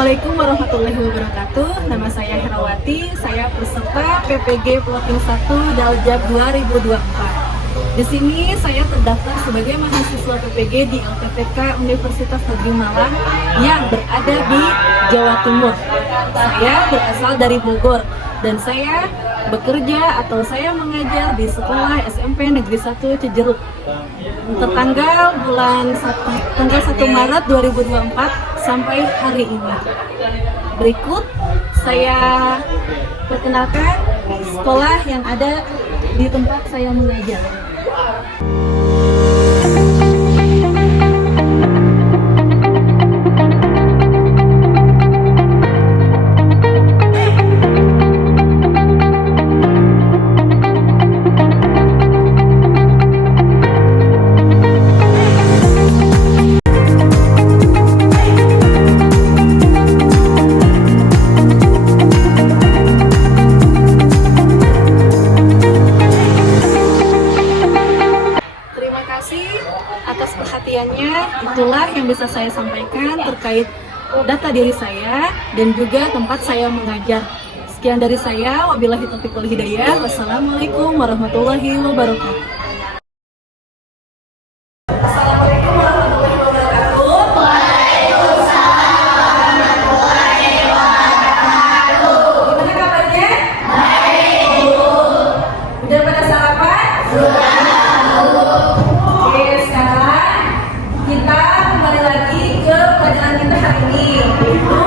Assalamualaikum warahmatullahi wabarakatuh. Nama saya Herawati, saya peserta PPG Ploting 1 Daljab 2024. Di sini saya terdaftar sebagai mahasiswa PPG di LPTK Universitas Negeri Malang yang berada di Jawa Timur. Saya berasal dari Bogor dan saya bekerja atau saya mengajar di sekolah SMP Negeri 1 Cijeruk. Tertanggal tanggal 1 Maret 2024 sampai hari ini. Berikut saya perkenalkan sekolah yang ada di tempat saya mengajar. Atas perhatiannya, itulah yang bisa saya sampaikan terkait data diri saya dan juga tempat saya mengajar. Sekian dari saya, wabillahi taufiq wal hidayah. Wassalamualaikum warahmatullahi wabarakatuh. Assalamualaikum warahmatullahi wabarakatuh. Gimana kabarnya? Baik. Udah pada sarapan? Sudah. Kita kembali lagi ke pelajaran kita hari ini, yaitu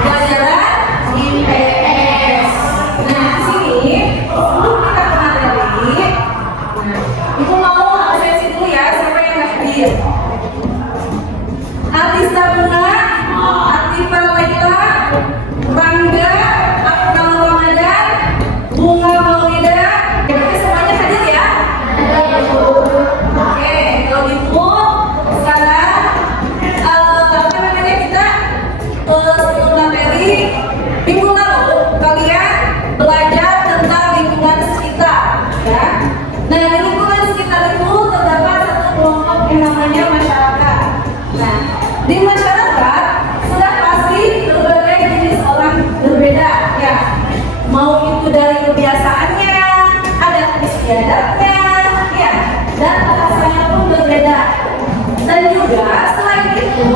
pelajaran IPS. Nah, di sini sebelum kita ke materi, Ibu mau absensi dulu ya, siapa yang nggak hadir? Artista Bunga, Artifa Laila, Rangga, Akmal Ramadan, Bunga Maulida, semuanya hadir ya? Oke, kalau gitu minggu lalu kalian belajar tentang lingkungan sekitar, ya. Nah, di lingkungan sekitar itu terdapat satu kelompok yang namanya masyarakat. Nah, di masyarakat sudah pasti berbagai jenis orang berbeda, ya. Mau itu dari kebiasaannya, adat istiadatnya, ya, dan bahasanya pun berbeda. Dan juga selain itu,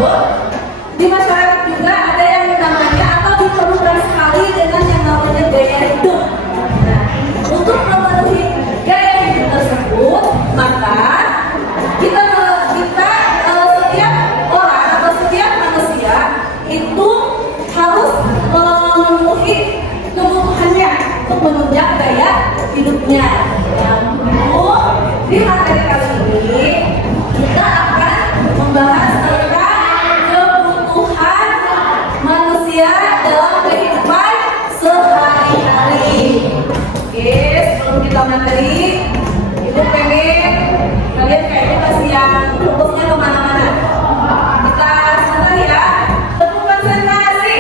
di masyarakat juga ada yang namanya atau diperlukan sekali dengan yang namanya gaya hidup. Nah, untuk memenuhi gaya hidup tersebut, maka setiap orang atau setiap manusia itu harus memenuhi kebutuhannya untuk menunjang gaya hidupnya. Namun di materi kali ini kita akan membahas dalam kehidupan sehari-hari. Oke, sebelum kita materi, Ibu pengen kalian kayaknya masih yang fokusnya kemana-mana. Kita sebentar ya, tetap konsentrasi.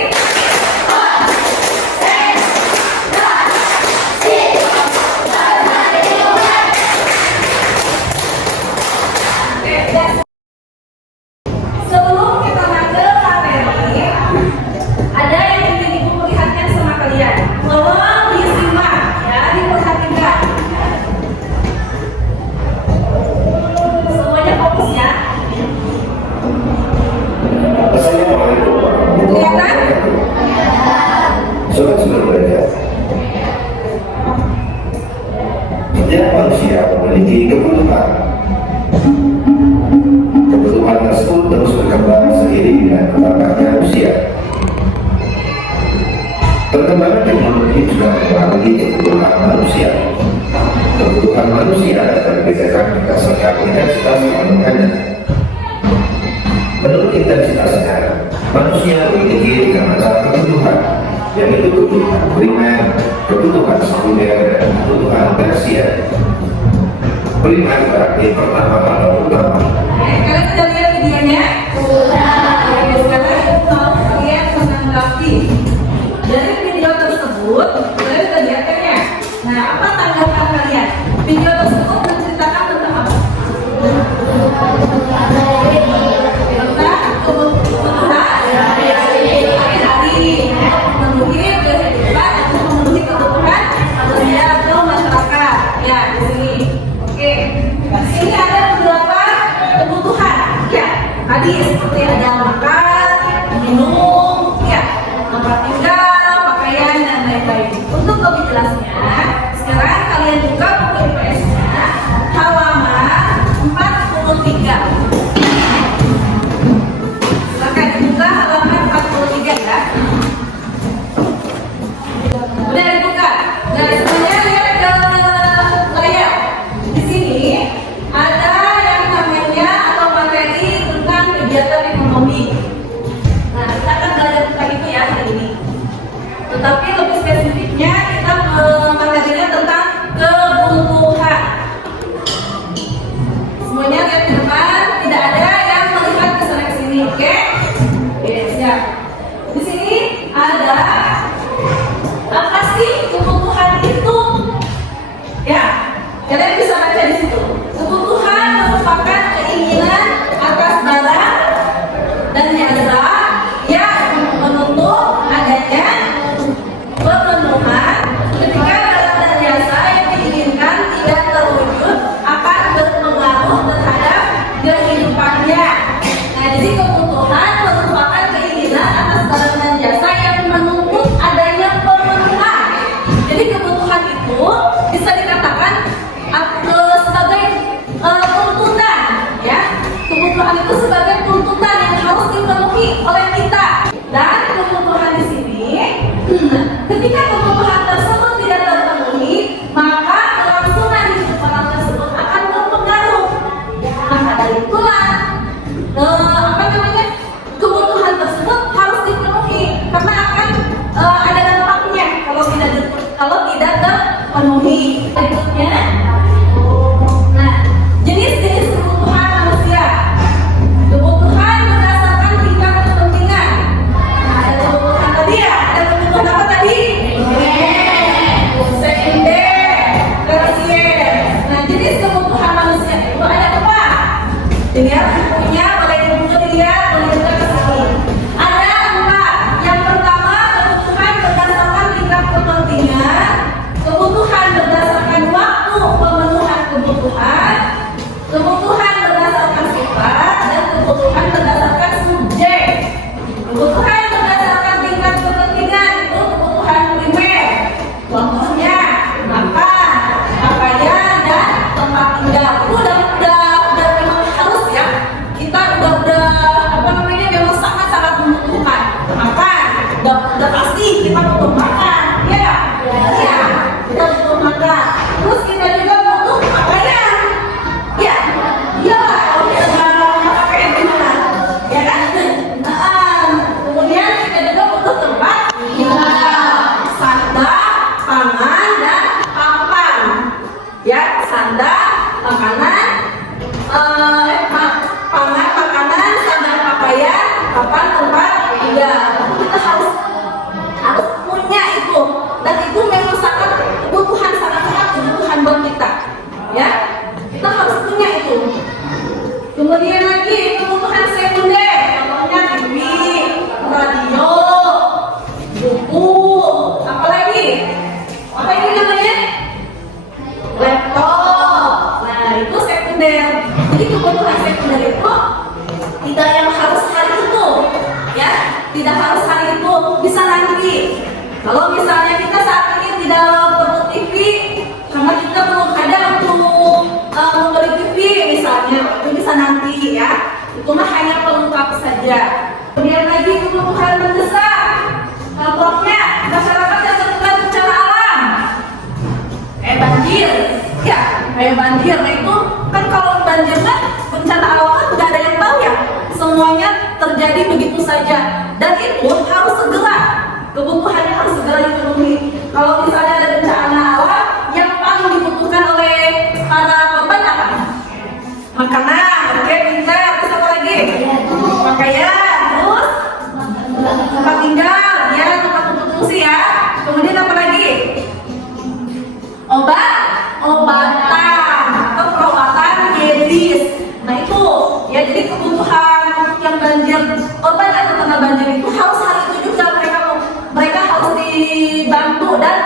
Sebelum kita materi, ada yang ingin Ibu perlihatkan sama kalian. Tolong disimak ya, diperhatikan. Semuanya fokus ya. Assalamualaikum. Kelihatan? Sudah belajar. Setiap manusia memiliki kebutuhan. Kebutuhan tersebut terus berkembang seiring dengan bertambahnya usia. Perkembangan teknologi juga mempengaruhi kebutuhan manusia. Kebutuhan manusia berbeda berdasarkan intensitas kebutuhannya. Menurut intensitasnya, manusia memiliki 3 macam kebutuhan, yaitu kebutuhan primer, kebutuhan sekunder, dan kebutuhan tersier. Primer berarti pertama pada utama. Kalian sudah lihat videonya? Sudah. Sekarang Ibu mau kalian menanggapi. Dari video tersebut, kalian sudah lihat kan ya? Nah, apa tanggapan kalian? Video tersebut menceritakan tentang apa? Tentang kebutuhan tadi seperti ada makan, minum, ya, tempat tinggal, pakaian dan lain-lain. Untuk lebih jelasnya, sekarang kalian buka buku IPS-nya halaman 43. Silakan dibuka halaman 43 ya. Udah dibuka. Nah, semuanya lihat ke layar. Di sini ada yang namanya atau materi tentang kegiatan ekonomi. Nah, kita akan belajar tentang itu ya hari ini. Tetapi lebih spesifiknya kita materinya tentang kebutuhan. Semuanya lihat ke depan, tidak ada yang melihat ke sana ke sini, oke? Oke, siap. Di sini ada apa sih kebutuhan itu? Ya, kalian bisa baca di situ. Kebutuhan merupakan keinginan atas barang dan jasa yang menuntut adanya pemenuhan ketika barang dan jasa yang diinginkan tidak terwujud akan berpengaruh terhadap kehidupannya. Nah, jadi kebutuhan merupakan keinginan atas barang dan jasa yang menuntut adanya pemenuhan. Jadi kebutuhan itu bisa dikatakan sebagai tuntutan, ya. Kebutuhan itu sebagai tuntutan yang harus dipenuhi oleh kita. Dan kebutuhan di sini, ketika kebutuhan tersebut tidak terpenuhi, maka kelangsungan hidup orang tersebut akan terpengaruh. Maka dari itulah kebutuhan tersebut harus dipenuhi karena akan ada dampaknya kalau tidak terpenuhi. Berikutnya, nah, jenis-jenis kebutuhan manusia. Kebutuhan berdasarkan tingkat kepentingan. Nah, ada kebutuhan tadi ya, ada kebutuhan apa tadi? Sekunder, tersier. Nah, jenis kebutuhan manusia itu ada apa? Dilihat bukunya, boleh dibuka dilihat, boleh juga ke sini. Ada 4. Yang pertama, kebutuhan berdasarkan tingkat kepentingan, kebutuhan berdasarkan waktu pemenuhan kebutuhan, kebutuhan berdasarkan sifat, dan kebutuhan berdasarkan subjek. Kebutuhan berdasarkan tingkat kepentingan itu kebutuhan primer. Contohnya makan, pakaian, dan tempat tinggal. Itu udah memang harus ya. Kita udah memang sangat membutuhkan makan. Udah pasti kita butuh makan, ya. Ya, kita butuh makan. Terus kita juga butuh pakaian. Ya, iyalah kalau kita nggak mau pakaian gimana? Ya kan? Kemudian kita juga butuh tempat tinggal, sandang, pangan, dan papan. Ya, sandang, makanan, pangan, makanan, sandang, pakaian, papan, tempat tinggal. Kita harus punya itu, dan itu memang sangat kebutuhan buat kita, ya. Kita harus punya itu. Kemudian lagi kebutuhan sekunder, contohnya TV, radio, buku, apalagi? Apa ini namanya? Laptop. Nah, itu sekunder. Jadi kebutuhan sekunder itu tidak yang harus hari itu, ya. Tidak harus hari itu, bisa nanti. Kalau misalnya kita saat ini tidak perlu TV, karena kita belum ada untuk membeli TV misalnya, itu bisa nanti ya. Itu mah hanya pelengkap saja. Kemudian lagi kebutuhan mendesak. Contohnya masyarakat yang terkena bencana alam, banjir, ya, kayak banjir. Nah, itu kan kalau banjir kan bencana alam kan nggak ada yang tahu ya. Semuanya terjadi begitu saja, dan itu harus segera. Kebutuhannya harus segera dipenuhi. Kalau misalnya ada bencana alam, yang paling dibutuhkan oleh para korban apa? Makanan, oke, pintar, terus apa lagi? Pakaian, terus tempat tinggal, ya, tempat untuk fungsi ya. Kemudian apa lagi? Obatan atau perawatan medis. Nah itu, ya, jadi kebutuhan yang banjir, korban yang terkena banjir itu harus hari itu juga mereka harus dibantu, dan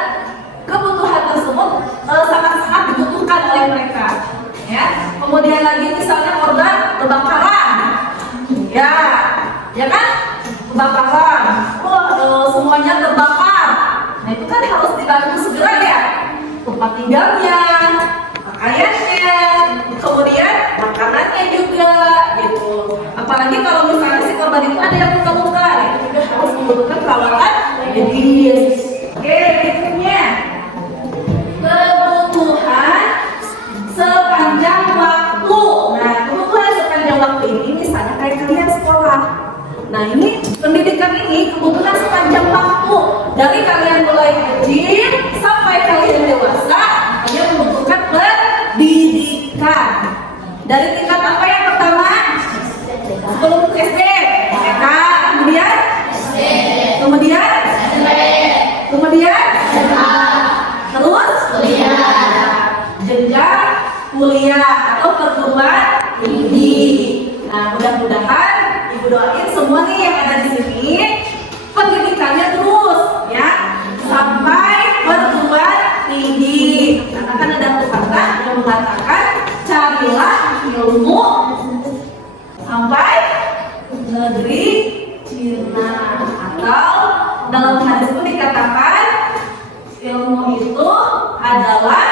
kebutuhan tersebut sangat-sangat dibutuhkan oleh mereka, ya. Kemudian lagi misalnya korban kebakaran, Ya, ya kan? Kebakaran. Semuanya terbakar. Nah itu kan harus dibantu segera ya. Tempat tinggalnya, pakaiannya, kemudian makanannya juga, gitu. Apalagi kalau misalnya si korban itu ada yang luka-luka, itu juga harus membutuhkan perawatan medis. Oke, berikutnya kebutuhan sepanjang waktu. Nah, kebutuhan sepanjang waktu ini misalnya kayak kalian sekolah. Nah, ini pendidikan ini kebutuhan sepanjang waktu. Dari kalian mulai kecil sampai kalian dewasa, kalian membutuhkan pendidikan. Dari tingkat apa yang pertama? Sebelum SD, TK, kemudian terus jenjang kuliah atau perguruan tinggi. Nah, mudah-mudahan ibu doain semua nih yang ada di sini pendidikannya terus ya sampai perguruan tinggi. Karena kan ada pepatah yang mengatakan carilah ilmu sampai negeri Cina, atau dalam hadis pun dikatakan ilmu itu adalah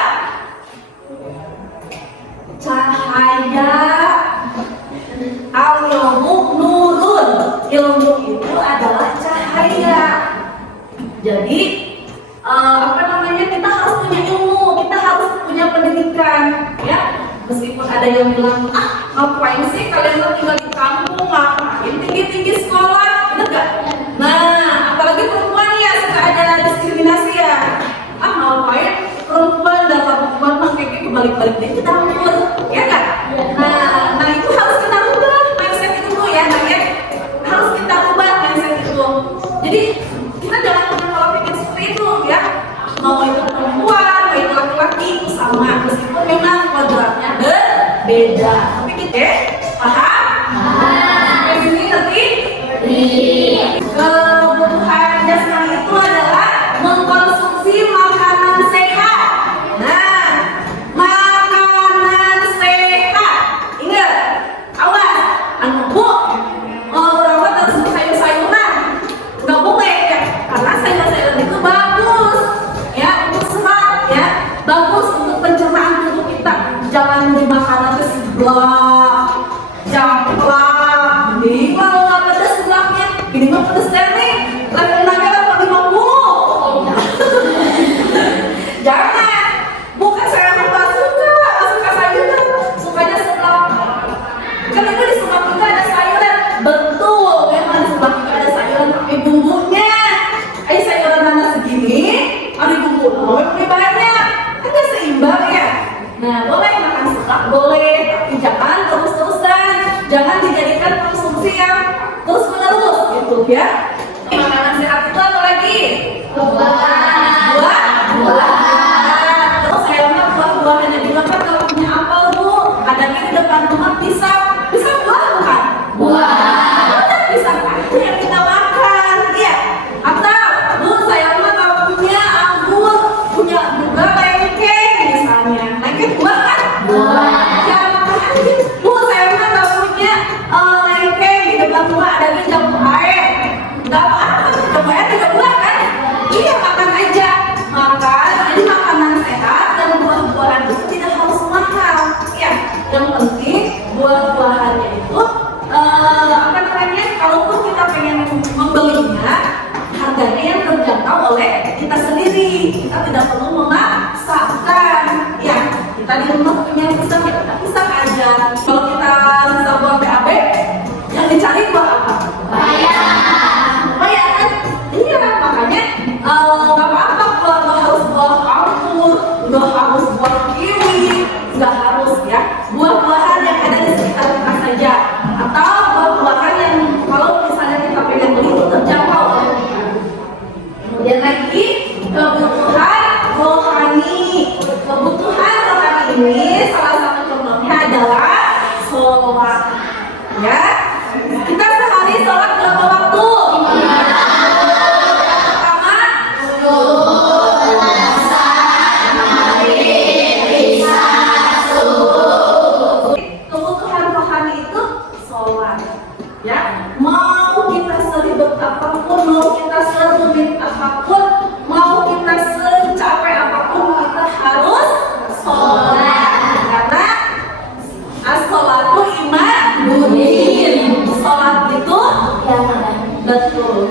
cahaya. Al-ilmu nurun, ilmu itu adalah cahaya. Jadi kita harus punya ilmu, kita harus punya pendidikan ya. Meskipun ada yang bilang, ngapain sih kalian tinggal di kampung, ngapain tinggi-tinggi sekolah, bener gak? Nah, apalagi perempuan ya suka ada diskriminasi ya. Ngapain perempuan dan perempuan mah kayak kebalik-balik di dapur, ya kan? Nah itu harus kita ubah mindset itu dulu ya, harus kita ubah mindset itu. Jadi kita jangan punya pola pikir seperti itu ya. Mau itu perempuan, mau itu laki-laki sama, meskipun memang kodratnya berbeda. Tapi kita paham? Sampai sini ngerti? Kebutuhan dasar itu adalah mengkonsumsi makanan sehat. Nah, makanan sehat. Ingat, awas, Bu, berawat harus sayur-sayuran. Nggak boleh ya, karena sayur-sayuran itu bagus ya untuk serat ya, bagus untuk pencernaan tubuh kita. Jangan dimakan nanti sebelah, jamplak. Ini kalau nggak pedas sebelahnya, ini mah pedas nih. Level naga level 50. Jangan, bukan saya nggak suka sayuran, sukanya sebelah. Kan itu di sebelah kita ada sayuran, betul. Memang di sebelah kita ada sayuran, tapi bumbunya, sayuran mana segini, ada bumbu, lebih banyak, kan nggak seimbang ya. Nah, boleh makan sebelah, boleh, tapi jangan terus-terusan, jangan dijadikan konsumsi yang terus-menerus, gitu ya. Makanan sehat itu apa lagi? Buah-buahan. Terus saya mah buah-buahan yang dimakan kalau punya apel, Bu. Ada di depan rumah pisang buah bukan? Buah. Pisang itu yang kita makan, iya. Atau Bu, saya mah kalau punya anggur, punya juga lengkeng misalnya. Lengkeng buah kan? Buah. Ya makan aja. Bu, saya mah kalau punya lengkeng di depan rumah ada di jambu air. Gak apa-apa, jambu air juga buah kan? Iya, makan aja. Makan, jadi makanan sehat dan buah-buahan itu tidak harus mahal. Ya, yang penting buah-buahannya itu kalaupun kita pengen membelinya, harganya yang terjangkau oleh kita sendiri. Kita tidak perlu memaksakan. Ya, kita di rumah punya pisang, ya kita pisang aja. Kalau kita bisa buah BAB, yang dicari buah apa? Pepaya kan? Iya, makanya nggak apa-apa buah harus buah anggur, nggak harus buah kiwi, nggak harus ya. Buah-buahan yang ada di sekitar kita saja, atau buah-buahan yang kalau misalnya kita pengen beli itu terjangkau oleh kita. Kemudian lagi kebutuhan rohani. Kebutuhan rohani ini salah satu contohnya adalah sholat. Ya, kita sehari sholat berapa waktu? Pertama, kebutuhan rohani itu sholat. Ya, mau kita seribet apapun, mau kita serumit apapun, mau kita secapek apapun, kita harus sholat. Karena as-sholatu imaduddin. Sholat itu betul.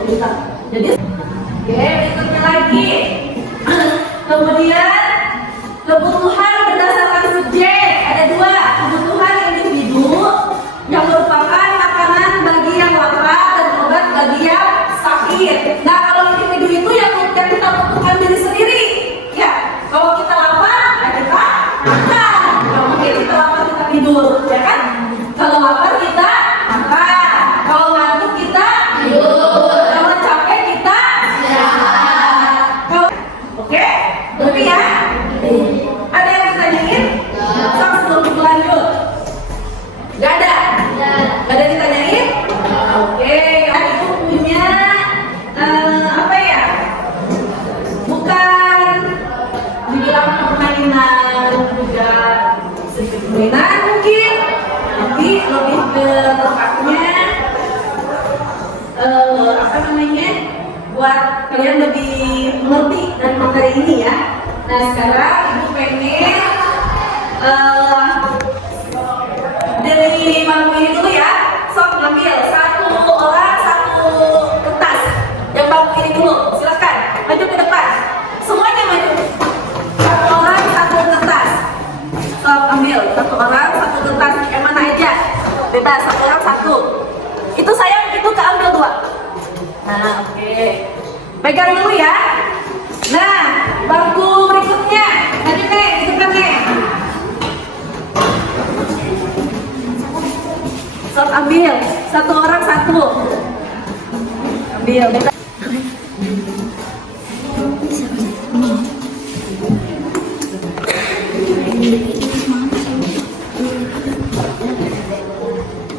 Jadi, oke, berikutnya lagi. Kemudian kebutuhan berdasarkan subjek ada dua, kebutuhan individu yang merupakan makanan bagi yang lapar dan obat bagi yang sakit. Nah, kalau individu itu yang kita butuhkan diri sendiri. Ya, kalau kita lapar, ya kita makan. Kalau mungkin kita lapar kita tidur, ya kan? Kalau lapar kita makan. Kalau ngantuk kita tidur. Kalau capek kita istirahat. Oke? Berarti ya? Ada yang ditanyain? Sebelum kita lanjut. Gak ada? Gak ada yang ditanyain? Oke, kan itu punya apa ya? Bukan dibilang permainan juga sedikit permainan mungkin, tapi lebih ke tepatnya apa namanya? Buat kalian lebih mengerti dan materi ini ya. Nah, sekarang ibu pengen dari bangku ini dulu ya. Sok ngambil satu orang satu kertas. Yang bangku ini dulu, silakan maju ke depan. Semuanya maju. Satu orang satu kertas. Sok ambil satu orang satu kertas. Yang mana aja? Bebas, satu orang satu. Itu sayang, itu keambil dua. Nah, oke. Pegang dulu ya. Nah, bangku berikutnya. Maju nih, di depan nih. Sok ambil, satu orang satu. Ambil.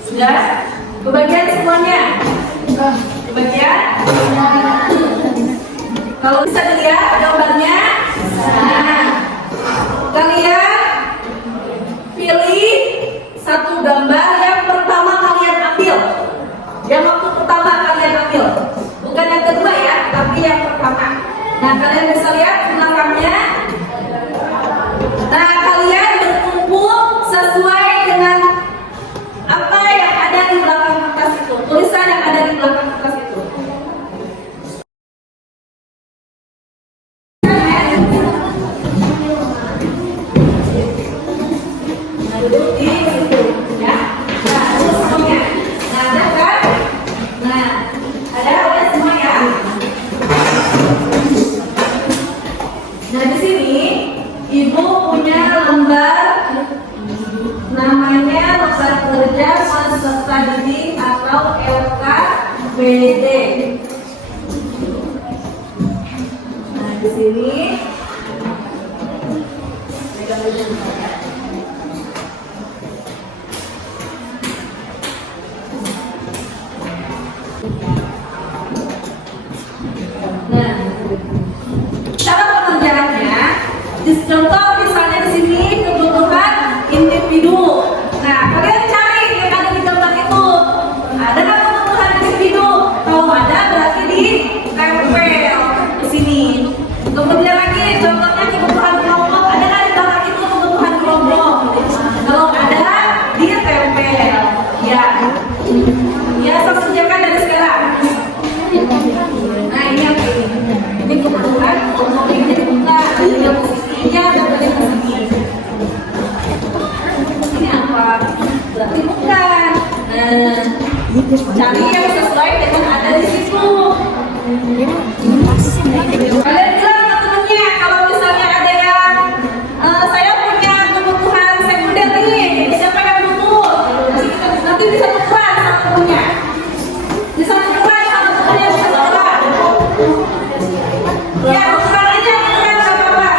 Sudah? Kebagian semuanya? Kebagian? Kalau bisa dilihat gambarnya, nah, kalian pilih satu gambar yang pertama kalian ambil, yang waktu pertama kalian ambil, bukan yang kedua ya, tapi yang pertama. Nah, kalian bisa lihat belakangnya. Nah, kalian berkumpul sesuai dengan apa yang ada di belakang kertas itu, tulisan yang ada di belakang kertas itu. Duduk di situ ya. Nah, terus semuanya. Nah, ada kan? Nah, ada semua ya. Nah, di sini ibu punya lembar namanya lembar kerja peserta didik atau LKPD. Nah, di sini cara pengerjaannya, contoh misalnya di sini kebutuhan individu. Nah, kalian cari yang ada di gambar itu. Ada nggak kebutuhan individu? Kalau ada berarti di tempel di sini. Kemudian lagi contohnya kebutuhan kelompok. Ada nggak di gambar itu kebutuhan kelompok? Kalau ada, dia tempel. Ya, ya saya kerjakan dari sekarang. Nah, ini yang ini kebutuhan untuk yang jadi buka, ada posisinya dan ada posisi. Ini apa? Berarti bukan. Nah, cari yang sesuai dengan ada di situ. Kalian bilang ke temennya kalau misalnya ada yang saya punya kebutuhan sekunder nih, siapa yang butuh? Nanti bisa tukar sama temennya. Bisa tukar sama temennya, bisa tukar. Ya, tukar aja, tukar nggak apa-apa.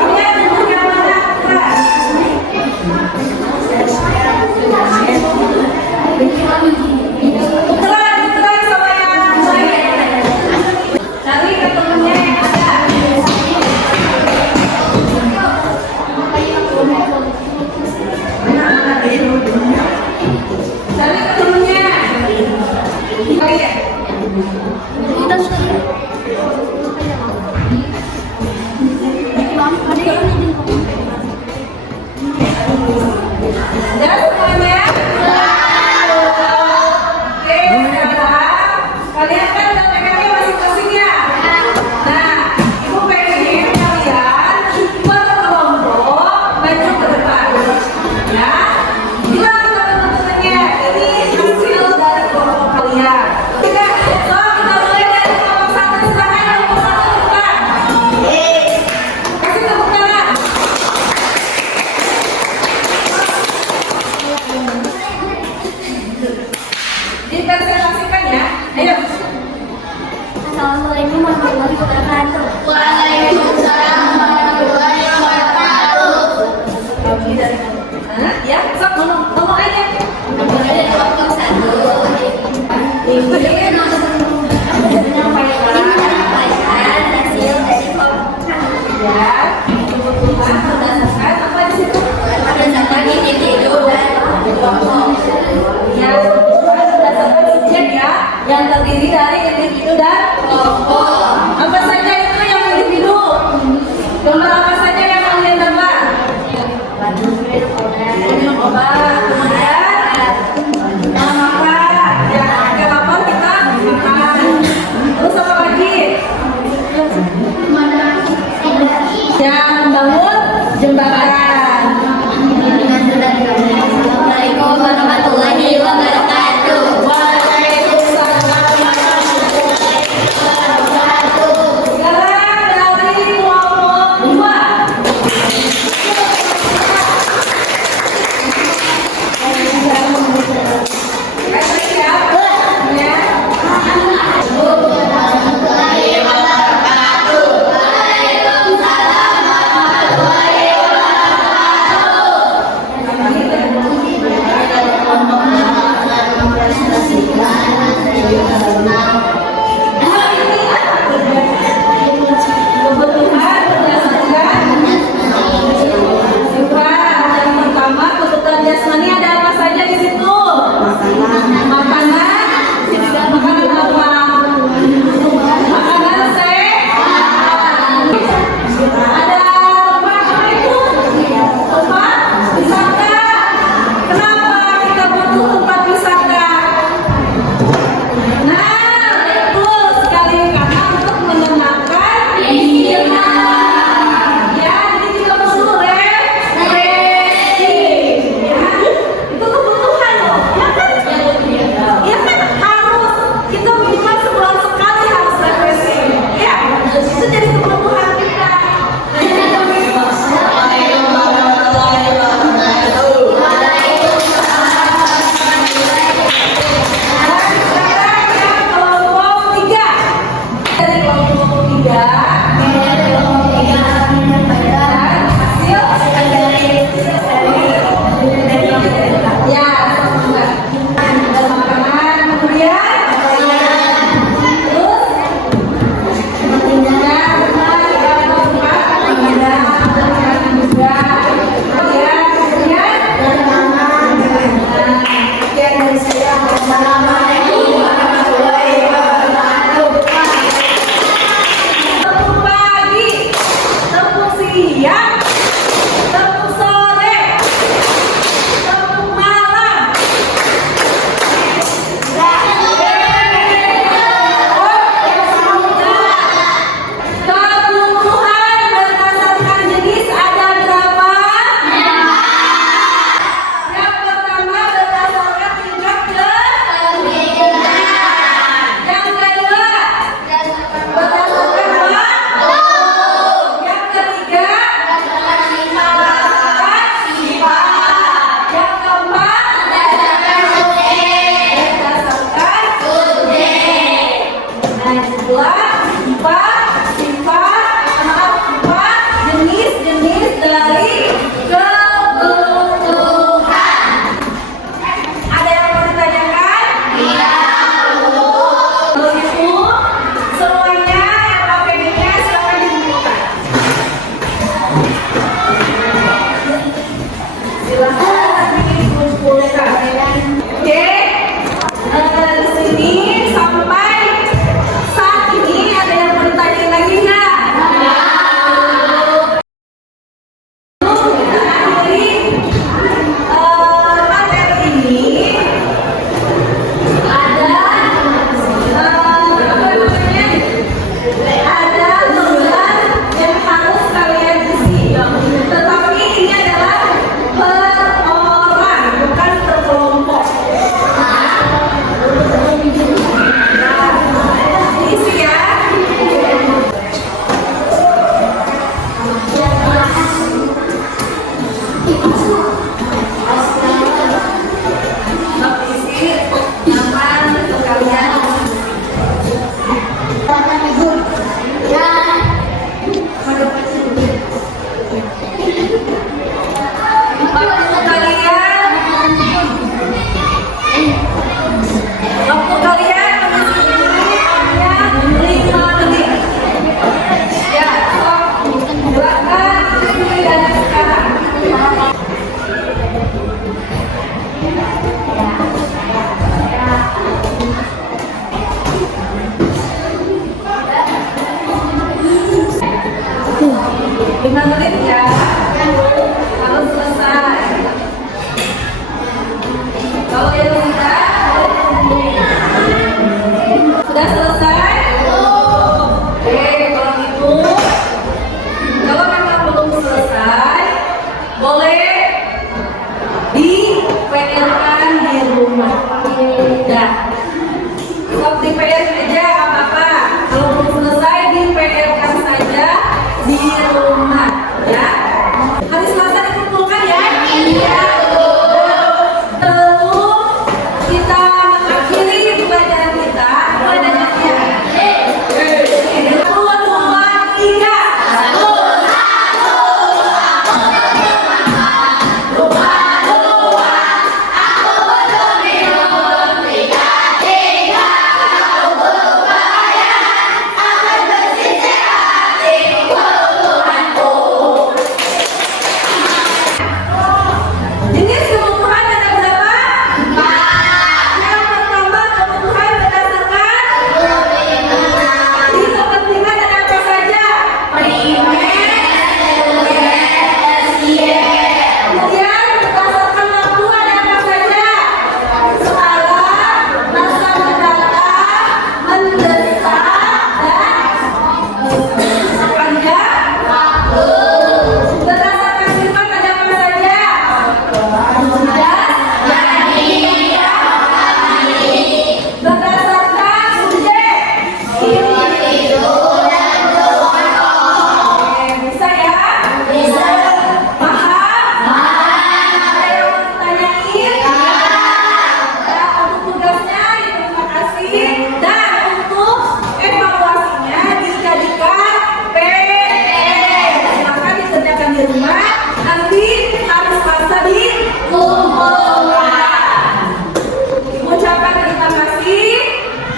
Kalian butuh yang mana? Tukar. Tukar sama yang lain. Cari ke temennya yang Kalian. Ya semuanya. Oke, sekarang kalian kan udah pegangnya masing-masing ya. Nah, ibu pengen kalian berkelompok maju ke depan. Ya, bilang teman-temannya ini hasil dari kelompok kalian. Oke, so kita mulai dari kelompok satu. Silakan kelompok satu depan. Kasih tepuk tangan. Dipresentasikan ya. Ayo. Assalamualaikum warahmatullahi wabarakatuh. Waalaikumsalam warahmatullahi wabarakatuh. Kami dari mana? Ya, sok ngomong aja. Dari kelompok satu. Ini Menyampaikan hasil dari kelompok satu. ya, kebutuhan berdasarkan apa di situ? Berdasarkan individu dan kelompok. Ya, kebutuhan berdasarkan subjek ya, yang terdiri dari individu dan Kelompok. apa saja itu yang individu? Gambar apa saja yang kalian gambar? Minum obat, kemudian nama apa? Ya, kenapa kita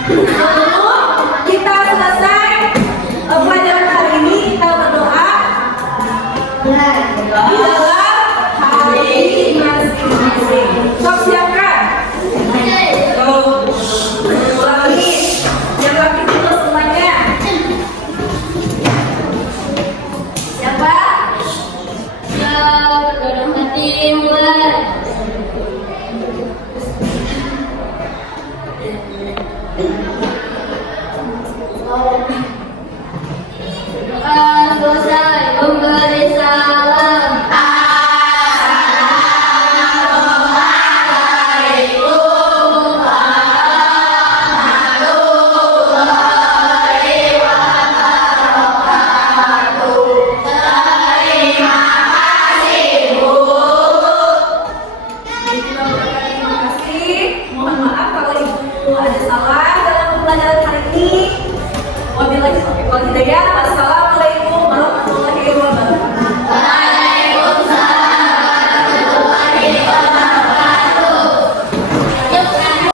Aku